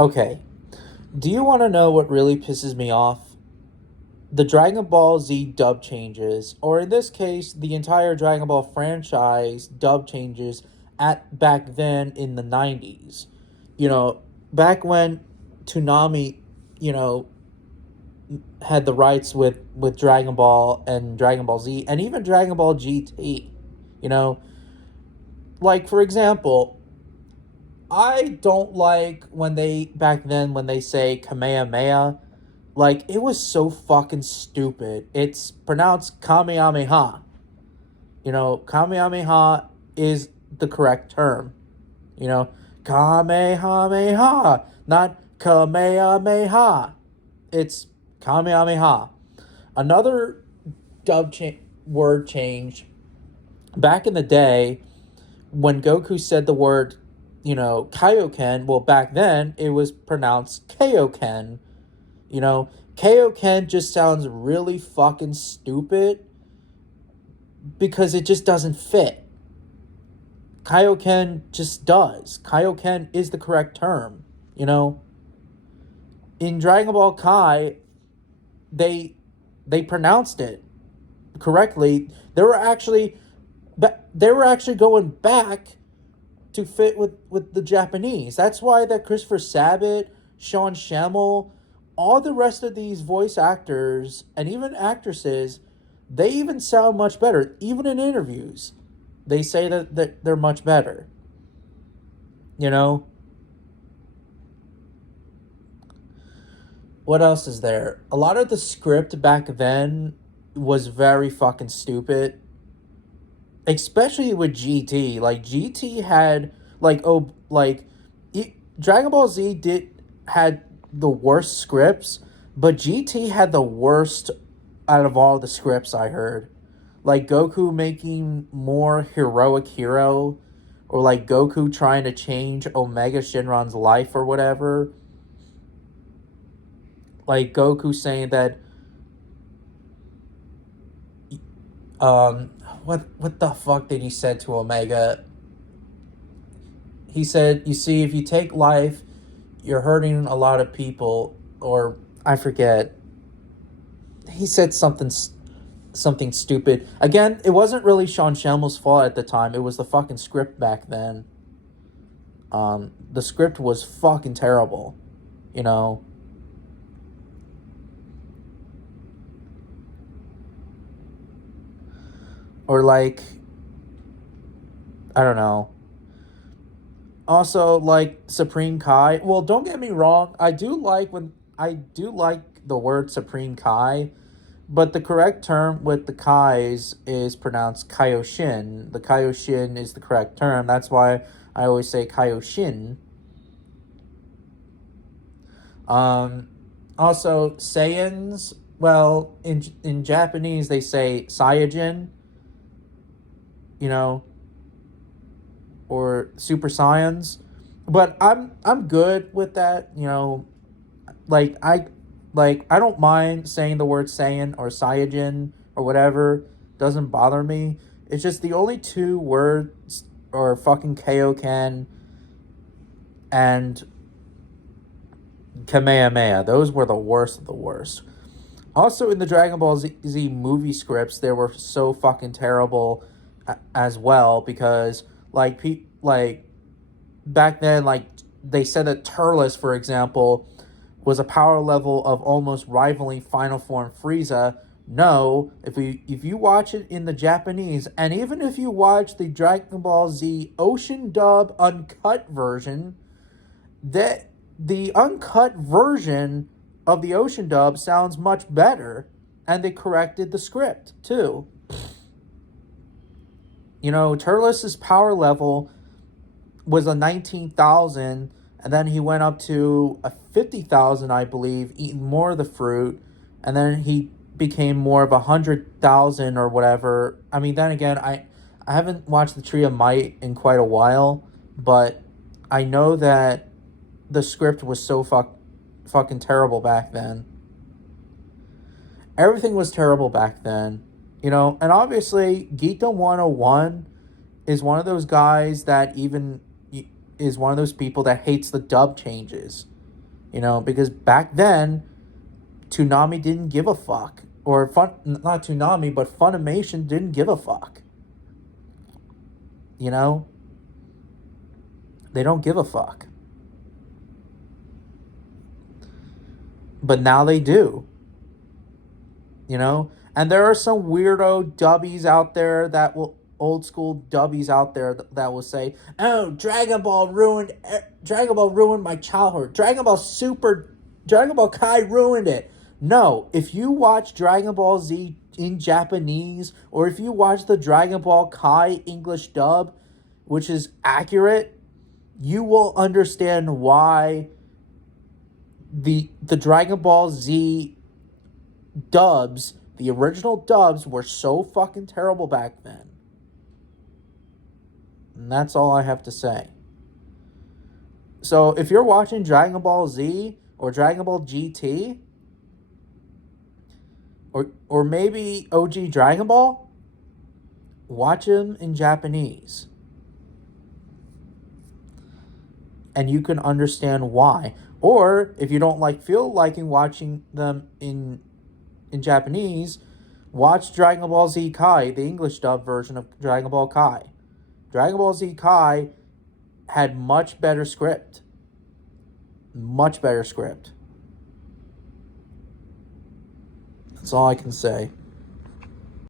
Okay. Do you want to know what really pisses me off? The Dragon Ball Z dub changes, or in this case, the entire Dragon Ball franchise dub changes at back then in the 90s. You know, back when Toonami, you know, had the rights with Dragon Ball and Dragon Ball Z and even Dragon Ball GT. You know, like for example, I don't like when they back then when they say Kamehameha. Like it was so fucking stupid. It's pronounced Kamehameha. You know, Kamehameha is the correct term. You know, Kamehameha, not Kamehameha. It's Kamehameha. Another word change. Back in the day, when Goku said the word, Kaioken, well, back then it was pronounced Kaioken. You know, Kaioken just sounds really fucking stupid because it just doesn't fit. Kaioken just does. Kaioken is the correct term, you know. In Dragon Ball Kai, they pronounced it correctly. They were actually going back to fit with the Japanese. That's why that Christopher Sabat, Sean Schemmel, all the rest of these voice actors and even actresses, they even sound much better. Even in interviews, they say that they're much better. You know? What else is there? A lot of the script back then was very fucking stupid. Especially with GT. Like GT had Dragon Ball Z had the worst scripts, but GT had the worst out of all the scripts I heard. Like Goku making more heroic hero, or like Goku trying to change Omega Shenron's life or whatever. Like Goku saying that um what the fuck did he said to Omega? He said, "You see, if you take life, you're hurting a lot of people," or I forget. He said something stupid. Again, it wasn't really Sean Shelmel's fault at the time. It was the fucking script back then. The script was fucking terrible, you know. Or like, I don't know. Also, like Supreme Kai. Well, don't get me wrong. I do like the word Supreme Kai, but the correct term with the Kais is pronounced Kaioshin. The Kaioshin is the correct term. That's why I always say Kaioshin. Um, Also, Saiyans. Well, in Japanese they say Saiyajin. You know, or Super Saiyans. But I'm good with that. You know, like I don't mind saying the word Saiyan or Saiyajin or whatever. Doesn't bother me. It's just the only two words or fucking Kaioken and Kamehameha. Those were the worst of the worst. Also, in the Dragon Ball Z movie scripts, they were so fucking terrible as well because like back then, like they said that Turles, for example, was a power level of almost rivaling Final Form Frieza. No, if you watch it in the Japanese, and even if you watch the Dragon Ball Z Ocean Dub uncut version, that the uncut version of the Ocean Dub sounds much better, and they corrected the script too. You know, Turles' power level was a 19,000, and then he went up to a 50,000, I believe, eating more of the fruit, and then he became more of 100,000 or whatever. I mean, then again, I haven't watched the Tree of Might in quite a while, but I know that the script was so fucking terrible back then. Everything was terrible back then. You know, and obviously Gita 101 is one of those people that hates the dub changes. Because back then, Toonami didn't give a fuck. Or not Toonami, but Funimation didn't give a fuck. You know? They don't give a fuck. But now they do. And there are some weirdo dubbies out there that will old school dubbies out there that will say, "Oh, Dragon Ball ruined my childhood. Dragon Ball Kai ruined it." No, if you watch Dragon Ball Z in Japanese, or if you watch the Dragon Ball Kai English dub, which is accurate, you will understand why the Dragon Ball Z dubs, the original dubs, were so fucking terrible back then. And that's all I have to say. So if you're watching Dragon Ball Z or Dragon Ball GT, or maybe OG Dragon Ball, watch them in Japanese. And you can understand why. Or if you don't feel like watching them in Japanese, watch Dragon Ball Z Kai, the English dub version of Dragon Ball Kai. Dragon Ball Z Kai had much better script. Much better script. That's all I can say.